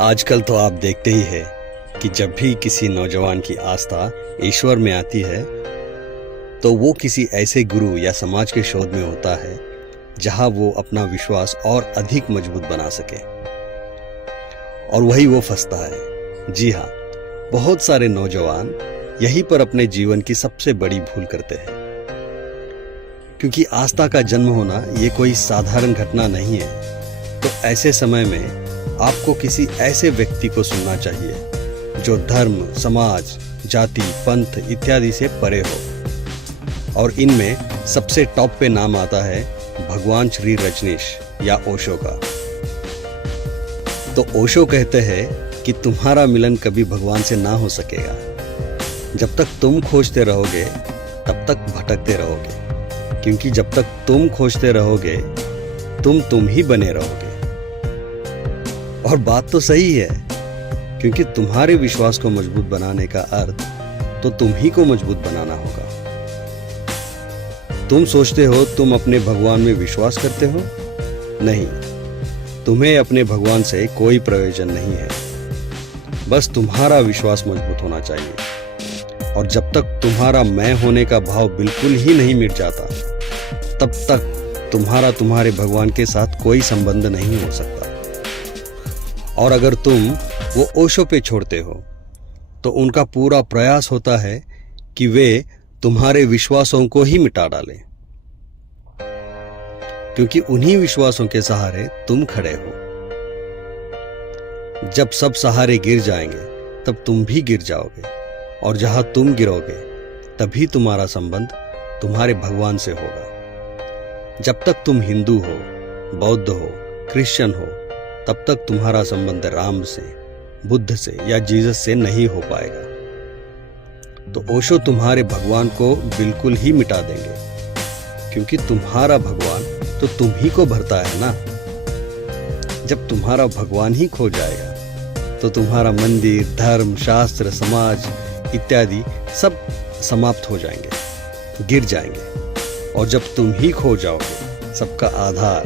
आजकल तो आप देखते ही हैं कि जब भी किसी नौजवान की आस्था ईश्वर में आती है तो वो किसी ऐसे गुरु या समाज के शोध में होता है जहां वो अपना विश्वास और अधिक मजबूत बना सके, और वही वो फंसता है। जी हाँ, बहुत सारे नौजवान यहीं पर अपने जीवन की सबसे बड़ी भूल करते हैं, क्योंकि आस्था का जन्म होना ये कोई साधारण घटना नहीं है। तो ऐसे समय में आपको किसी ऐसे व्यक्ति को सुनना चाहिए जो धर्म, समाज, जाति, पंथ इत्यादि से परे हो, और इनमें सबसे टॉप पे नाम आता है भगवान श्री रजनीश या ओशो का। तो ओशो कहते हैं कि तुम्हारा मिलन कभी भगवान से ना हो सकेगा। जब तक तुम खोजते रहोगे तब तक भटकते रहोगे, क्योंकि जब तक तुम खोजते रहोगे तुम ही बने रहोगे। और बात तो सही है, क्योंकि तुम्हारे विश्वास को मजबूत बनाने का अर्थ तो तुम ही को मजबूत बनाना होगा। तुम सोचते हो तुम अपने भगवान में विश्वास करते हो? नहीं, तुम्हें अपने भगवान से कोई प्रयोजन नहीं है। बस तुम्हारा विश्वास मजबूत होना चाहिए, और जब तक तुम्हारा मैं होने का भाव बिल्कुल ही नहीं मिट जाता तब तक तुम्हारा तुम्हारे भगवान के साथ कोई संबंध नहीं हो सकता। और अगर तुम वो ओशो पे छोड़ते हो तो उनका पूरा प्रयास होता है कि वे तुम्हारे विश्वासों को ही मिटा डालें, क्योंकि उन्हीं विश्वासों के सहारे तुम खड़े हो। जब सब सहारे गिर जाएंगे तब तुम भी गिर जाओगे, और जहां तुम गिरोगे तभी तुम्हारा संबंध तुम्हारे भगवान से होगा। जब तक तुम हिंदू हो, बौद्ध हो, क्रिश्चियन हो, तब तक तुम्हारा संबंध राम से, बुद्ध से या जीसस से नहीं हो पाएगा। तो ओशो तुम्हारे भगवान को बिल्कुल ही मिटा देंगे, क्योंकि तुम्हारा भगवान तो तुम ही को भरता है ना। जब तुम्हारा भगवान ही खो जाएगा तो तुम्हारा मंदिर, धर्म, शास्त्र, समाज इत्यादि सब समाप्त हो जाएंगे, गिर जाएंगे। और जब तुम ही खो जाओगे सबका आधार,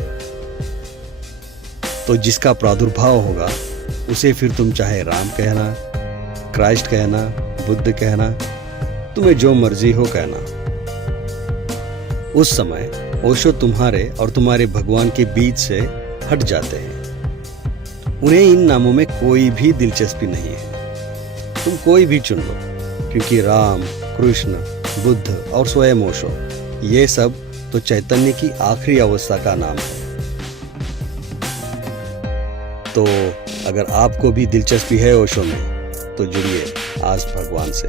तो जिसका प्रादुर्भाव होगा उसे फिर तुम चाहे राम कहना, क्राइस्ट कहना, बुद्ध कहना, तुम्हें जो मर्जी हो कहना। उस समय ओशो तुम्हारे और तुम्हारे भगवान के बीच से हट जाते हैं। उन्हें इन नामों में कोई भी दिलचस्पी नहीं है। तुम कोई भी चुन लो, क्योंकि राम, कृष्ण, बुद्ध और स्वयं ओशो ये सब तो चैतन्य की आखिरी अवस्था का नाम है। तो अगर आपको भी दिलचस्पी है ओशो में तो जुड़िए आज भगवान से।